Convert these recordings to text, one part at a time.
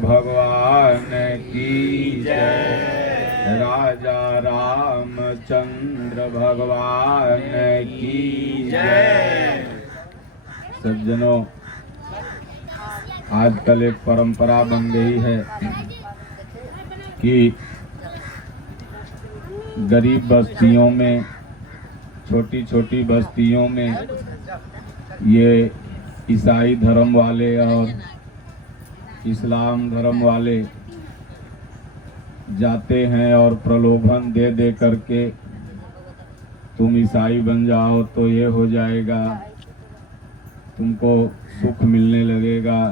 भगवान की जय। राजा रामचंद्र भगवान की जय। सज्जनों, आजकल एक परंपरा बन गई है कि गरीब बस्तियों में, छोटी छोटी बस्तियों में ये ईसाई धर्म वाले और इस्लाम धर्म वाले जाते हैं और प्रलोभन दे दे करके तुम ईसाई बन जाओ तो ये हो जाएगा, तुमको सुख मिलने लगेगा,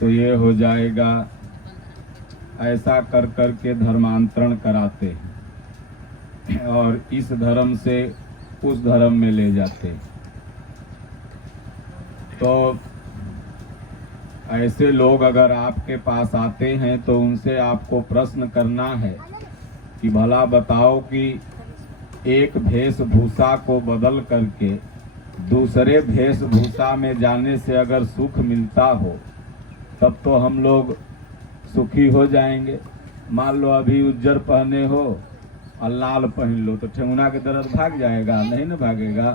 तो ये हो जाएगा, ऐसा कर कर के धर्मांतरण कराते हैं और इस धर्म से उस धर्म में ले जाते हैं। तो ऐसे लोग अगर आपके पास आते हैं तो उनसे आपको प्रश्न करना है कि भला बताओ कि एक वेशभूषा को बदल करके दूसरे वेशभूषा में जाने से अगर सुख मिलता हो तब तो हम लोग सुखी हो जाएंगे। मान लो अभी उज्जर पहने हो और लाल पहन लो तो ठेहुना के दर्द भाग जाएगा? नहीं ना भागेगा।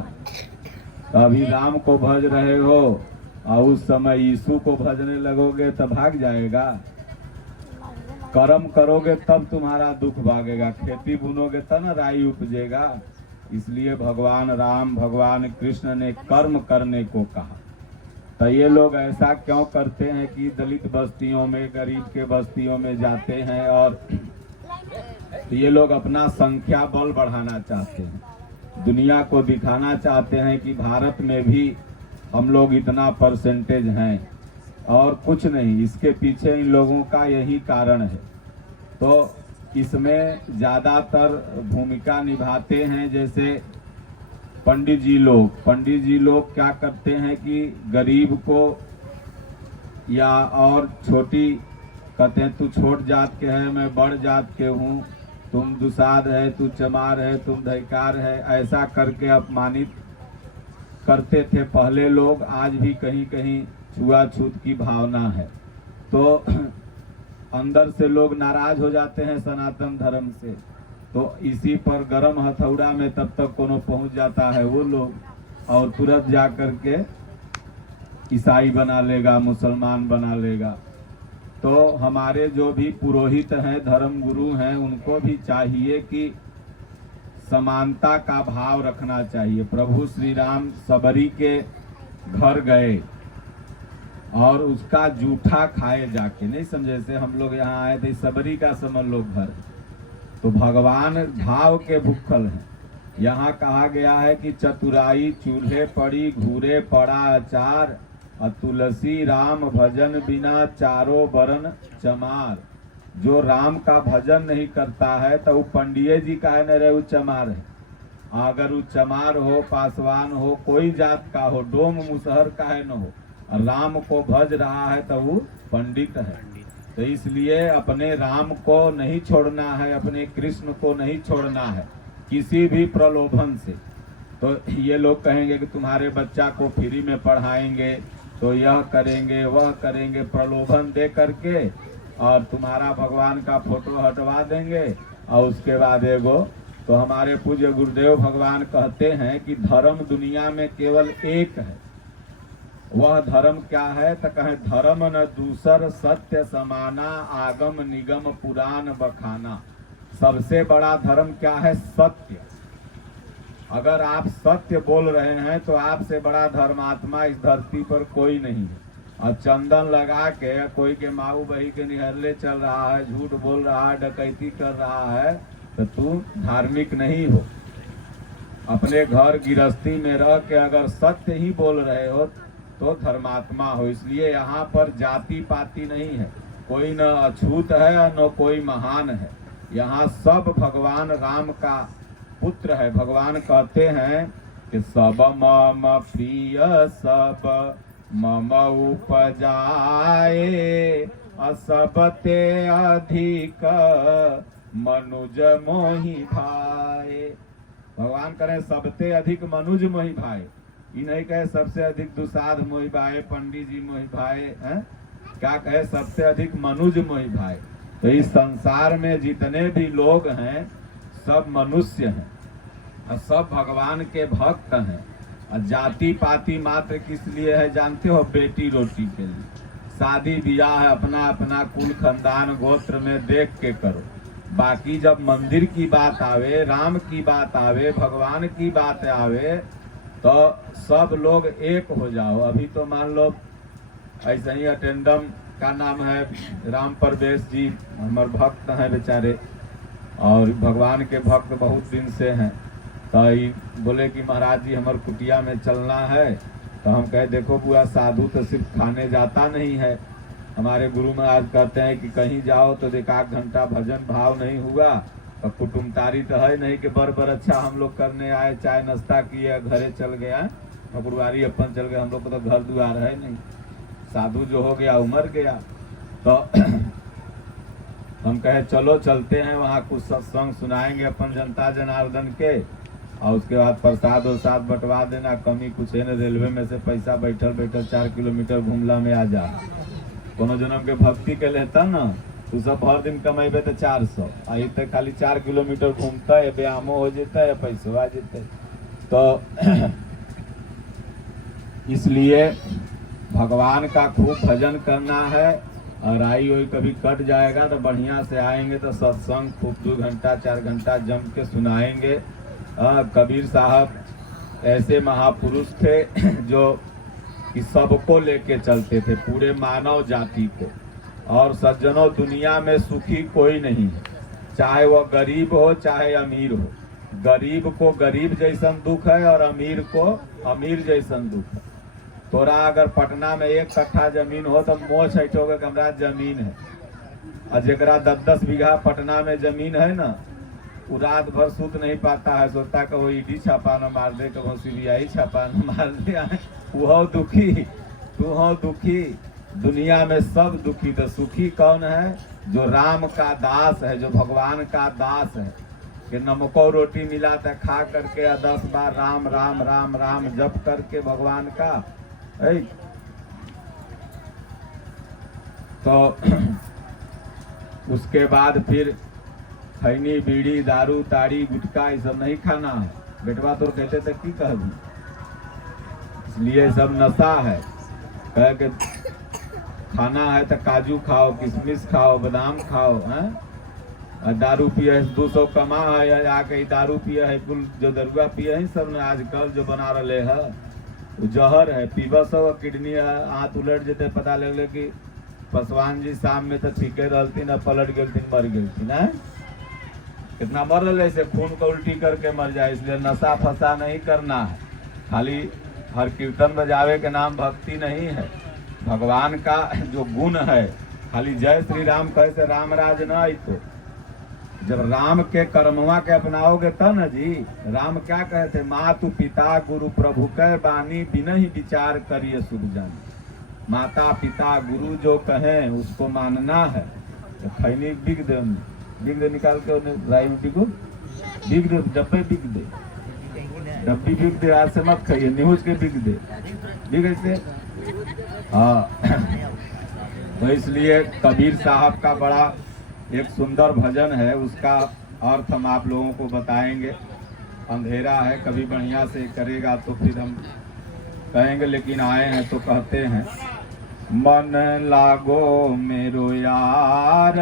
तो अभी राम को भज रहे हो और उस समय यीशु को भजने लगोगे तो भाग जाएगा। कर्म करोगे तब तुम्हारा दुख भागेगा, खेती बुनोगे तब ना राई उपजेगा। इसलिए भगवान राम, भगवान कृष्ण ने कर्म करने को कहा। तो ये लोग ऐसा क्यों करते हैं कि दलित बस्तियों में, गरीब के बस्तियों में जाते हैं और तो ये लोग अपना संख्या बल बढ़ाना चाहते हैं, दुनिया को दिखाना चाहते हैं कि भारत में भी हम लोग इतना परसेंटेज हैं और कुछ नहीं। इसके पीछे इन लोगों का यही कारण है। तो इसमें ज़्यादातर भूमिका निभाते हैं जैसे पंडित जी लोग क्या करते हैं कि गरीब को या और छोटी कहते हैं तू छोट जात के है, मैं बड़ जात के हूँ, तुम दुसाध है, तू चमार है, तुम धिक्कार है, ऐसा करके अपमानित करते थे पहले लोग। आज भी कहीं कहीं छुआछूत की भावना है तो अंदर से लोग नाराज हो जाते हैं सनातन धर्म से। तो इसी पर गरम हथौड़ा में तब तक कोनो पहुंच जाता है वो लोग और तुरंत जा कर के ईसाई बना लेगा, मुसलमान बना लेगा। तो हमारे जो भी पुरोहित हैं, धर्म गुरु हैं, उनको भी चाहिए कि समानता का भाव रखना चाहिए। प्रभु श्री राम सबरी के घर गए और उसका जूठा खाए जाके, नहीं समझे? से हम लोग यहाँ आए थे, सबरी का समझ लो घर। तो भगवान भाव के भुक्खल हैं। यहाँ कहा गया है कि चतुराई चूल्हे पड़ी, घूरे पड़ा अचार, और तुलसी राम भजन बिना चारों बरन चमार। जो राम का भजन नहीं करता है तो वो पंडित जी का है न रहे, वो चमार है। अगर वो चमार हो, पासवान हो, कोई जात का हो, डोम मुसहर का है न हो, राम को भज रहा है तो वो पंडित है। तो इसलिए अपने राम को नहीं छोड़ना है, अपने कृष्ण को नहीं छोड़ना है किसी भी प्रलोभन से। तो ये लोग कहेंगे कि तुम्हारे बच्चा को फ्री में पढ़ाएंगे तो यह करेंगे वह करेंगे, प्रलोभन दे करके, और तुम्हारा भगवान का फोटो हटवा देंगे। और उसके बाद एगो तो हमारे पूज्य गुरुदेव भगवान कहते हैं कि धर्म दुनिया में केवल एक है। वह धर्म क्या है? तो कहे धर्म न दूसर सत्य समाना, आगम निगम पुराण बखाना। सबसे बड़ा धर्म क्या है? सत्य। अगर आप सत्य बोल रहे हैं तो आपसे बड़ा धर्मात्मा इस धरती पर कोई नहीं है। और चंदन लगा के कोई के माऊ बही के निहरले चल रहा है, झूठ बोल रहा है, डकैती कर रहा है, तो तू धार्मिक नहीं हो। अपने घर गृहस्थी में रह के अगर सत्य ही बोल रहे हो तो धर्मात्मा हो। इसलिए यहाँ पर जाति पाति नहीं है, कोई न अछूत है न कोई महान है। यहाँ सब भगवान राम का पुत्र है। भगवान कहते हैं कि सब मम प्रिय सब मम उपजाए, असबते अधिक मनुज मोहि भाए। भगवान करें सबते अधिक मनुज मोहि भाए, ये नहीं कहे सबसे अधिक दुसाध मोहि भाए, पंडित जी मोहि भाए हैं। क्या कहे, सबसे अधिक मनुज मोहि भाई। तो इस संसार में जितने भी लोग हैं सब मनुष्य हैं और सब भगवान के भक्त हैं। और जाति पाति मात्र किस लिए है जानते हो? बेटी रोटी के लिए। शादी ब्याह अपना अपना कुल खानदान गोत्र में देख के करो। बाकी जब मंदिर की बात आवे, राम की बात आवे, भगवान की बात आवे तो सब लोग एक हो जाओ। अभी तो मान लो ऐसे ही अटेंडम का नाम है राम परवेश जी, हमारे भक्त हैं बेचारे और भगवान के भक्त बहुत दिन से हैं। तो बोले कि महाराज जी हमारे कुटिया में चलना है। तो हम कहे देखो बुआ, साधु तो सिर्फ खाने जाता नहीं है। हमारे गुरु महाराज कहते हैं कि कहीं जाओ तो एक आध घंटा भजन भाव नहीं हुआ और कुटुम्बतारी तो है नहीं कि बर अच्छा हम लोग करने आए, चाय नाश्ता किए, घरे चल गया, मकुरवारी अपन चल गए। हम लोग को तो घर द्वार है नहीं। साधु जो हो गया उमर गया। तो हम कहे चलो चलते हैं, वहाँ कुछ सत्संग सुनाएंगे अपन जनता जनार्दन के और उसके बाद प्रसाद वरसाद बंटवा देना। कमी कुछ है न, रेलवे में से पैसा बैठल बैठल 4 किलोमीटर घूमला में आ जा। कोनो जन्म के भक्ति के लेता न तू सब हर दिन कमेबे तो 400 आई तो खाली 4 किलोमीटर घूमता है, व्यायामो हो जाता है, पैसो आ जाता है। तो इसलिए भगवान का खूब भजन करना है। और आई हुई कभी कट जाएगा तो बढ़िया से आएंगे तो सत्संग खूब 2 घंटा 4 घंटा जम के सुनाएंगे। कबीर साहब ऐसे महापुरुष थे जो कि सबको लेके चलते थे, पूरे मानव जाति को। और सज्जनों, दुनिया में सुखी कोई नहीं है, चाहे वो गरीब हो चाहे अमीर हो। गरीब को गरीब जैसन दुख है और अमीर को अमीर जैसन दुख है। तोरा अगर पटना में 1 कट्ठा जमीन हो तो मोह छैठोगे कि हमरा जमीन है। और जरा 10-10 बीघा पटना में जमीन है ना, वो रात भर सूत नहीं पाता है, सोचता कि वो ईडी छापा न मार दे, कभी CBI छापा न मार दे। वो हो दुखी, तू हो दुखी। दुनिया में सब दुखी। तो सुखी कौन है? जो राम का दास है, जो भगवान का दास है। कि नमको रोटी मिला तो खा करके 10 बार राम राम राम राम जप करके भगवान का है। तो उसके बाद फिर खैनी बीड़ी दारू ताड़ी गुटखा ये सब नहीं खाना है। बेटवा तो कहते थे की कहबी, इसलिए सब नशा है। कह के खाना है तो काजू खाओ, किशमिश खाओ, बादाम खाओ हैं। दारू पिए 200 कमा है, आके दारू पिए है, कुल जो दरुआ पिए है सब ने आजकल जो बना रहे है वो जहर है। पीबा सब किडनी हाथ उलट जेते, पता लगले कि पासवान जी शाम में तो ठीके रहती न, पलट गलती मर गलती ना। कितना मर रहे से खून को उल्टी करके मर जाए। इसलिए नशा फसा नहीं करना है। खाली हर कीर्तन बजावे के नाम भक्ति नहीं है। भगवान का जो गुण है, खाली जय श्री राम कहे से राम राज न आई। तो जब राम के कर्मवा के अपनाओगे तब न जी। राम क्या कहे थे? मातु पिता गुरु प्रभु के बानी बिना ही विचार करिए सुख जानी। माता पिता गुरु जो कहें उसको मानना है। तो खैनी बिक दे निकाल के राई में बिको, बिक दे, डब्बे बिक दे, डब्बी बिक दे। आज से मत खाइए, न्यूज के बिक दे, बिक ऐसे। हाँ तो इसलिए कबीर साहब का बड़ा एक सुंदर भजन है, उसका अर्थ हम आप लोगों को बताएंगे। अंधेरा है, कभी बढ़िया से करेगा तो फिर हम कहेंगे, लेकिन आए हैं तो कहते हैं। मन लागो मेरो यार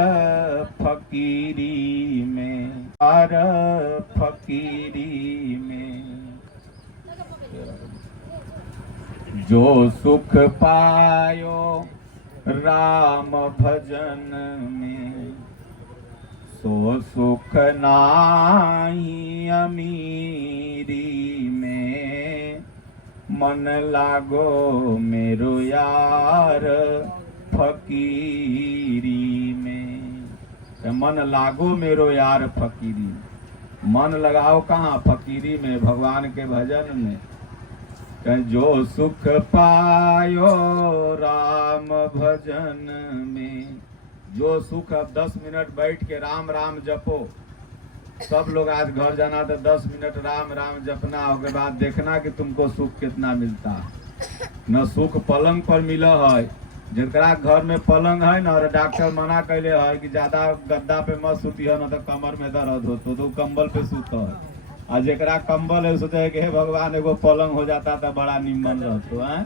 फकीरी में, यार फकीरी में, जो सुख पायो राम भजन में, सो सुख नाही अमीरी में। मन लागो मेरो यार फकीरी में। मन लागो मेरो यार फकीरी में। मन लगाओ कहाँ? फकीरी में, भगवान के भजन में। जो सुख पायो राम भजन में, जो सुख। अब 10 मिनट बैठ के राम राम जपो। सब लोग आज घर जाना तो 10 मिनट राम राम जपना, उसके बाद देखना कि तुमको सुख कितना मिलता है। न सुख पलंग पर मिला है, जिनकरा घर में पलंग है ना और डॉक्टर मना कैले है कि ज्यादा गद्दा पे मत सुतिए ना तो कमर में दर्द हो तो कंबल पे सुत है। और जेकरा कंबल है सोचे है कि हे भगवान एगो पलंग हो जाता तो बड़ा निमन रहतो है।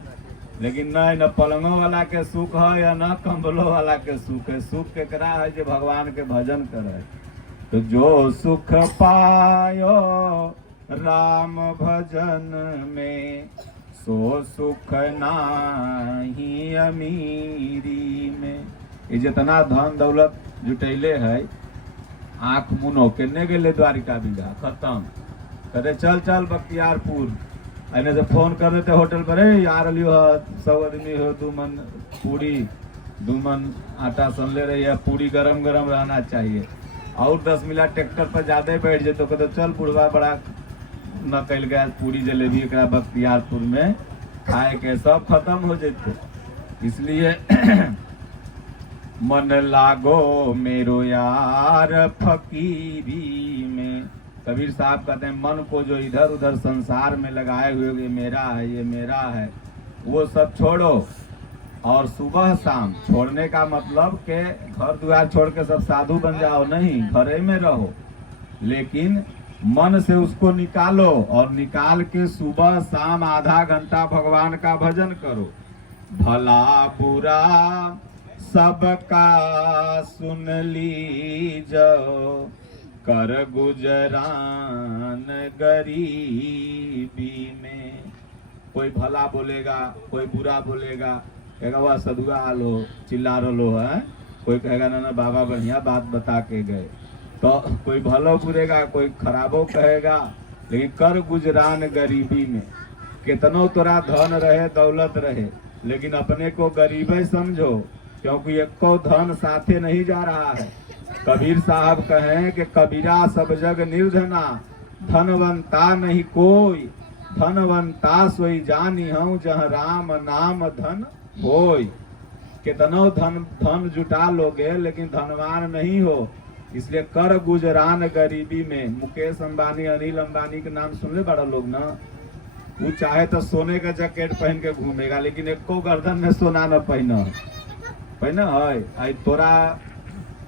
लेकिन नहीं, न पलंगों वाला के सुख है या न कंबलों वाला के सुख है। सुख केकरा है जो भगवान के भजन करे। तो जो सुख पायो राम भजन में, सो सुख नाही अमीरी में। ये जितना धन दौलत जुटैले है, आंख मुनो केने गेले द्वारिका बिगा खत्म। कहते चल चल बख्तियारपुर, एने से फोन कर देते होटल पर, यार लियो 100 आदमी हो, 2 मन पूरी 2 मन आटा सन ले रही है, पूरी गरम गरम रहना चाहिए। और 10 मिला ट्रैक्टर पर ज्यादा बैठ जाए तो कहते चल बुढ़वा बड़ा न कैल गया पूरी जलेबी एक बख्तियारपुर में खाए के, सब खत्म हो जाते। इसलिए मन लागो मेरो यार फकीरी में। कबीर साहब कहते हैं मन को जो इधर उधर संसार में लगाए हुए ये मेरा है, ये मेरा है, वो सब छोड़ो। और सुबह शाम छोड़ने का मतलब के घर द्वार छोड़ के सब साधु बन जाओ नहीं, घरे में रहो, लेकिन मन से उसको निकालो और निकाल के सुबह शाम आधा घंटा भगवान का भजन करो। भला बुरा सबका सुन लीजो, कर गुजरान गरीबी में। कोई भला बोलेगा, कोई बुरा बोलेगा, कहेगा वह सदुआ आलो चिल्ला रो है, कोई कहेगा ना ना बाबा बढ़िया बात बता के गए। तो कोई भलो बुरेगा, कोई खराबो कहेगा, लेकिन कर गुजरान गरीबी में। कितनो तोरा धन रहे दौलत रहे, लेकिन अपने को गरीबे समझो, क्योंकि एको धन साथे नहीं जा रहा है। कबीर साहब कहें कि कबीरा सब जग निर्धना, धनवंता नहीं कोई, धनवंता सोई जानी हूँ जहाँ राम नाम धन होय। कितनो धन जुटा लोगे लेकिन धनवान नहीं हो, इसलिए कर गुजरान गरीबी में। मुकेश अंबानी, अनिल अंबानी के नाम सुन ले बड़ा लोग ना, वो चाहे तो सोने का जैकेट पहन के घूमेगा, लेकिन एको गर्दन में सोना न पहना है। आई तोरा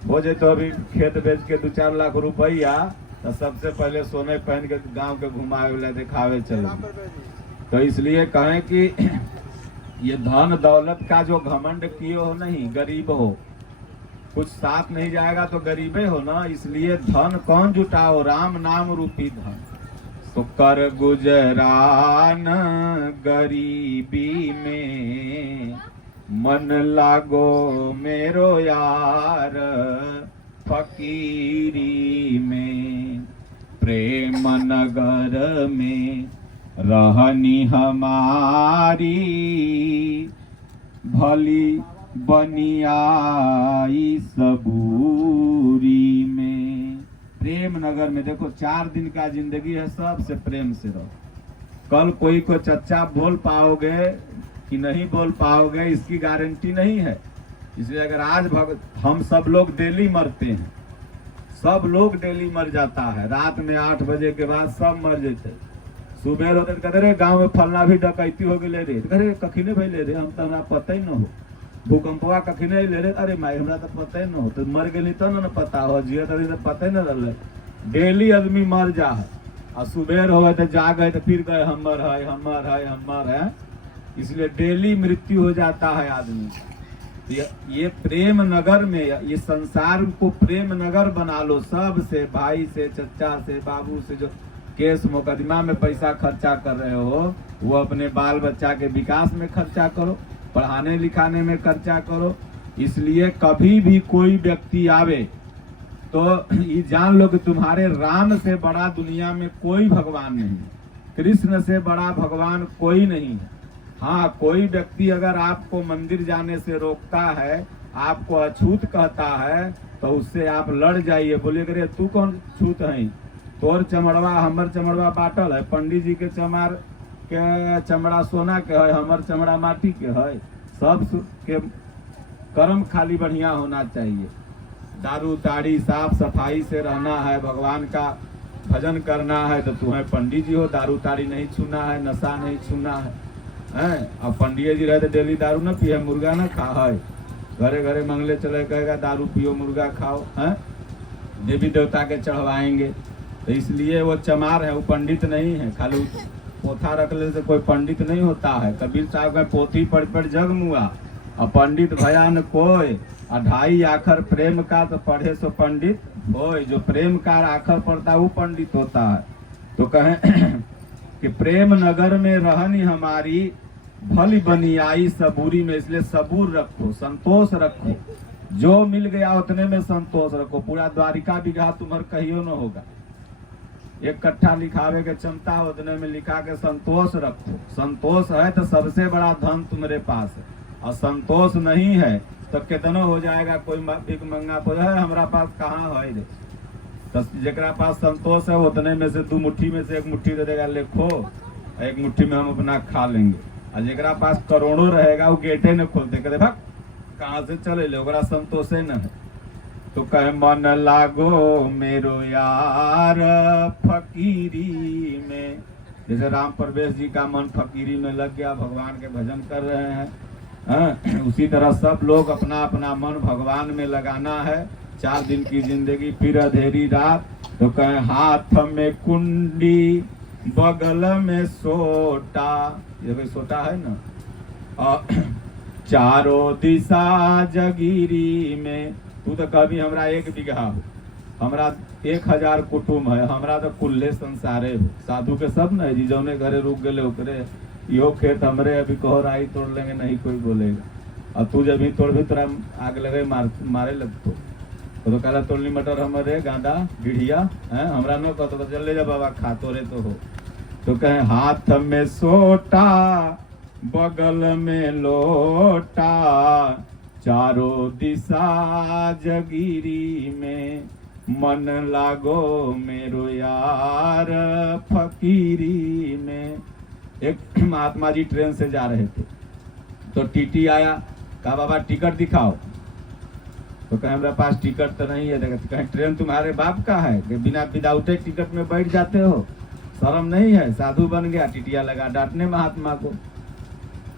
हो जाए तो अभी खेत बेच के 2-4 लाख रुपया, तो सबसे पहले सोने पहन के गांव के घुमावे दिखावे चले। तो इसलिए कहें कि ये धन दौलत का जो घमंड किए हो नहीं, गरीब हो, कुछ साथ नहीं जाएगा तो गरीबे हो ना। इसलिए धन कौन जुटाओ, राम नाम रूपी धन। तो कर गुजरान गरीबी में, मन लागो मेरो यार फकीरी में। प्रेम नगर में रहनी हमारी, भली बनियाई सबूरी में। प्रेम नगर में देखो 4 दिन का जिंदगी है, सबसे प्रेम से रहो। कल कोई को चच्चा बोल पाओगे कि नहीं बोल पाओगे इसकी गारंटी नहीं है। इसलिए अगर आज हम सब लोग डेली मरते हैं, सब लोग डेली मर जाता है, रात में 8 बजे के बाद सब मर जाते। सुबह होते कहते रे गाँव में फलना भी डकैती हो गए रे, अरे कखिने भाई ले रे, हम तो हमरा पता ही न हो। भूकंपवा कखिने ले रे, अरे माई हमरा तो पता ही न हो। तो मर गई तो न पता हो, जिया तो पता ही न रहे। डेली आदमी मर जा है, और सुबह हो तो जागे तो फिर गए हमर है हमर है हमर है। इसलिए डेली मृत्यु हो जाता है आदमी। ये प्रेम नगर में, ये संसार को प्रेम नगर बना लो। सब से, भाई से, चचा से, बाबू से जो केस मुकदमा में पैसा खर्चा कर रहे हो, वो अपने बाल बच्चा के विकास में खर्चा करो, पढ़ाने लिखाने में खर्चा करो। इसलिए कभी भी कोई व्यक्ति आवे तो ये जान लो कि तुम्हारे राम से बड़ा दुनिया में कोई भगवान नहीं, कृष्ण से बड़ा भगवान कोई नहीं है। हाँ, कोई व्यक्ति अगर आपको मंदिर जाने से रोकता है, आपको अछूत कहता है, तो उससे आप लड़ जाइए। बोलिए करे तू कौन छूत है, तोर चमड़वा हमर चमड़वा बाटल है, पंडित जी के चमड़ा सोना के है, हमर चमड़ा माटी के है। सब के कर्म खाली बढ़िया होना चाहिए। दारू ताड़ी साफ सफाई से रहना है, भगवान का भजन करना है, तो तुम्हें पंडित जी हो दारू ताड़ी नहीं छूना है, नशा नहीं छूना है। हैं। अब पंडित जी रहते डेली दारू ना पिए, मुर्गा ना खा है, घरे घरे मंगले चले कहेगा दारू पियो मुर्गा खाओ, हैं देवी देवता के चढ़वाएंगे। तो इसलिए वो चमार है, वो पंडित नहीं है। खाली पोथा रख ले से कोई पंडित नहीं होता है। कबीर साहब का पोथी पढ़ पढ़ जग मुआ, और पंडित भया न कोई, 2.5 आखर प्रेम का तो पढ़े सो पंडित होय। जो प्रेम का आखर पढ़ता है वो पंडित होता है। तो कहें कि प्रेम नगर में रहनी हमारी, भली बनी आई सबूरी में। इसलिए सबूर रखो, संतोष रखो, जो मिल गया उतने में संतोष रखो। पूरा द्वारिका बिघा तुम्हार कहियो न होगा। 1 कट्ठा लिखावे के क्षमता उतने में लिखा के संतोष रखो। संतोष है तो सबसे बड़ा धन तुम्हारे पास है, और संतोष नहीं है तो कितना हो जाएगा। कोई भिख मंगा तो है हमारा पास कहाँ है रे, तो जेकरा पास संतोष है उतने में से 2 मुट्ठी में से 1 मुट्ठी दे देगा, लेखो 1 मुट्ठी में हम अपना खा लेंगे। और जेकरा पास करोड़ों रहेगा वो गेटे न खोलते, कहते भाग कहाँ से चले ले, ओकरा संतोषे न है। तो कहे मन लागो मेरो यार फकीरी में। जैसे राम प्रवेश जी का मन फकीरी में लग गया, भगवान के भजन कर रहे हैं। उसी तरह सब लोग अपना अपना मन भगवान में लगाना है। 4 दिन की जिंदगी फिर अंधेरी रात। तो कहे हाथ में कुंडी बगल में सोटा, ये भाई सोटा है ना, और चारों दिशा जगीरी में। तू तो कभी हमरा 1 बीघा हो, हमरा 1000 कुटुम्ब है, हमरा तो कुल्ले संसारे हो। साधु के सब न जी जौने घरे रुक गए ओकरे, यो खेत हमरे, अभी कहो राई तोड़ लेंगे नहीं कोई बोलेगा। और तू जब भी तोड़ भी तोरा आग लगे मारे लगतो। तो कहला तोड़नी मटर हमारे गांडा गिढ़िया है, हमरा न कहतो तो चल ले जा बाबा खा तोरे तो हो। तो कहे हाथ में सोटा बगल में लोटा, चारों दिशा जगीरी में। मन लागो मेरो यार फकीरी में। एक महात्मा जी ट्रेन से जा रहे थे, तो टीटी आया, कहा बाबा टिकट दिखाओ। तो कहे हमारे पास टिकट तो नहीं है। कहे ट्रेन तुम्हारे बाप का है कि बिना विदाउट टिकट में बैठ जाते हो, शर्म नहीं है। साधु बन गया, टिटिया लगा डांटने महात्मा को।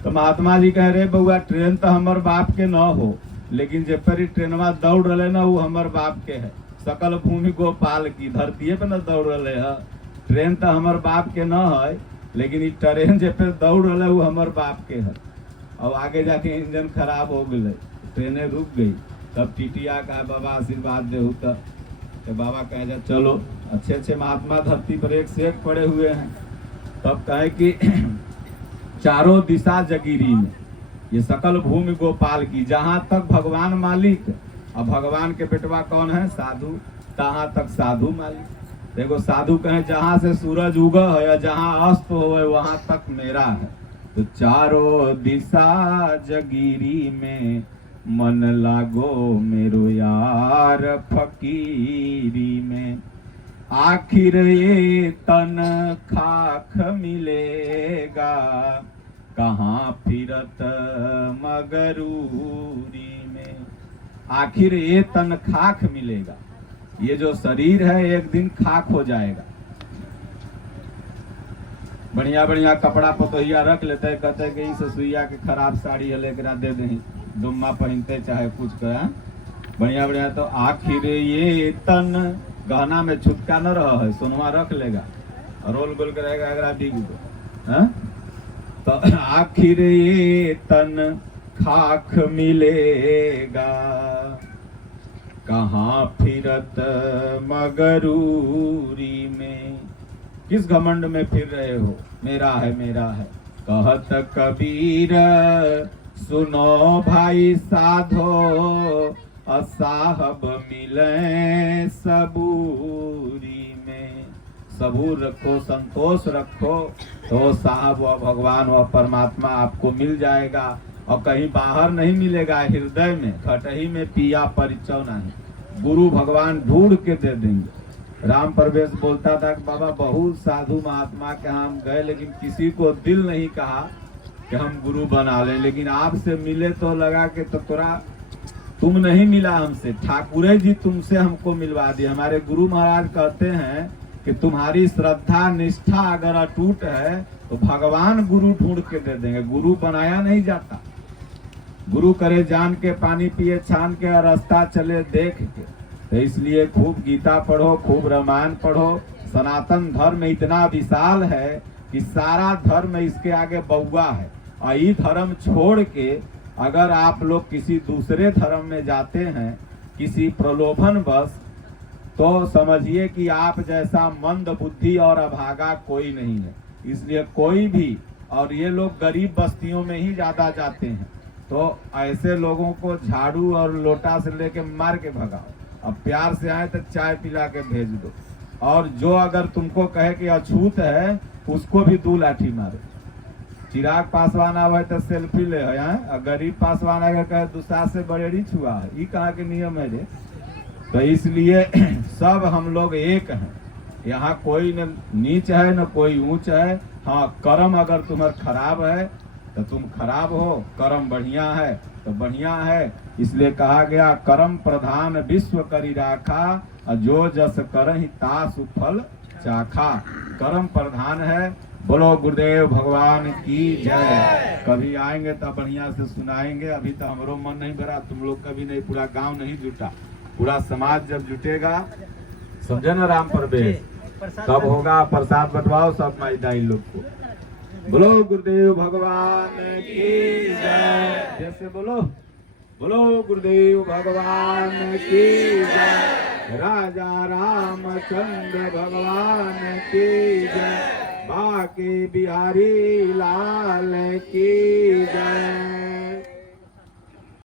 तो महात्मा जी कह रहे बउआ ट्रेन तो हमर बाप के न हो, लेकिन जे पर ट्रेनवा दौड़ रहे ना वो हमर बाप के है। सकल भूमि गोपाल की, धरतीये पे न दौड़ रहे है। ट्रेन तो हमर बाप के न है, लेकिन ये ट्रेन जे पे दौड़ रहे वो हमर बाप के है। अब आगे जाके इंजन खराब हो गए, ट्रेनें रुक गई। तब टिटिया का बाबा आशीर्वाद देहू। तो बाबा कहे जा चलो, अच्छे अच्छे महात्मा धरती पर एक से एक पड़े हुए हैं। तब कहे कि चारों दिशा जगीरी में, ये सकल भूमि गोपाल की। जहां तक भगवान मालिक, और भगवान के बेटवा कौन है साधु, तहां तक साधु मालिक। देखो साधु कहे जहां से सूरज उगा है या जहां अस्त हो वहां तक मेरा है। तो चारों दिशा जगीरी में, मन लागो मेरो यार फकीरी में। आखिर ये तन खाक मिलेगा, कहाँ फिरत मगरूरी में। आखिर ये तन खाक मिलेगा, ये जो शरीर है एक दिन खाक हो जाएगा। बढ़िया बढ़िया कपड़ा पतोहिया रख लेते हैं, कहते हैं कि इस सुइया के खराब साड़ी है लेकर दे दें, दुम्मा पहनते चाहे कुछ करें बढ़िया बढ़िया। तो आखिर ये तन, गहना में छुटका न रहा है, सोनवा रख लेगा रोल गोल करेगा अगर बिग दो। तो आखिर ये तन खाक मिलेगा, कहाँ फिरत मगरूरी में। किस घमंड में फिर रहे हो, मेरा है मेरा है। कहत कबीर सुनो भाई साधो, साहब मिले सबूरी में। सबूर रखो, संतोष रखो, तो साहब व भगवान व परमात्मा आपको मिल जाएगा। और कहीं बाहर नहीं मिलेगा, हृदय में खटही में पिया परिचय नहीं। गुरु भगवान ढूंढ के दे देंगे। राम प्रवेश बोलता था कि बाबा बहुत साधु महात्मा के हम गए, लेकिन किसी को दिल नहीं कहा कि हम गुरु बना ले। लेकिन आपसे मिले तो लगा कि तो तुम नहीं मिला हमसे, ठाकुरे जी तुमसे हमको मिलवा दिए। हमारे गुरु महाराज कहते हैं कि तुम्हारी श्रद्धा निष्ठा अगर अटूट है तो भगवान गुरु ढूंढ के दे देंगे। गुरु बनाया नहीं जाता। गुरु करे जान के, पानी पिए छान के, और रास्ता चले देख के। तो इसलिए खूब गीता पढ़ो, खूब रामायण पढ़ो। सनातन धर्म इतना विशाल है कि सारा धर्म इसके आगे बउआ है। और ये धर्म छोड़ के अगर आप लोग किसी दूसरे धर्म में जाते हैं किसी प्रलोभन बस, तो समझिए कि आप जैसा मंद बुद्धि और अभागा कोई नहीं है। इसलिए कोई भी, और ये लोग गरीब बस्तियों में ही ज्यादा जाते हैं, तो ऐसे लोगों को झाड़ू और लोटा से लेके मार के भगाओ। अब प्यार से आए तो चाय पिला के भेज दो। और जो अगर तुमको कहे कि अछूत है, उसको भी 2 लाठी मारो। चिराग पासवान आवे तो सेल्फी ले है, और गरीब पासवान आगे कहे दूसरा से बड़ेड़ी छुआ है। ये कहाँ के नियम है रे? तो इसलिए सब हम लोग एक हैं। यहाँ कोई न नीच है न कोई ऊंच है। हाँ, कर्म अगर तुम्हारा खराब है तो तुम खराब हो, कर्म बढ़िया है तो बढ़िया है। इसलिए कहा गया कर्म प्रधान विश्व करी राखा, और जो जस करहि तासु फल चाखा। कर्म प्रधान है। बोलो गुरुदेव भगवान की जय। कभी आएंगे तो बढ़िया से सुनाएंगे। अभी तो हमरो मन नहीं भरा, तुम लोग कभी नहीं, पूरा गांव नहीं जुटा। पूरा समाज जब जुटेगा, समझे ना राम प्रवेश, तब होगा। प्रसाद बंटवाओ सब माई दाई लोग को। बोलो गुरुदेव भगवान की जय। जैसे बोलो, बोलो गुरुदेव भगवान की जय। राजा रामचंद्र भगवान की जय। बाके बिहारी लाल की जय।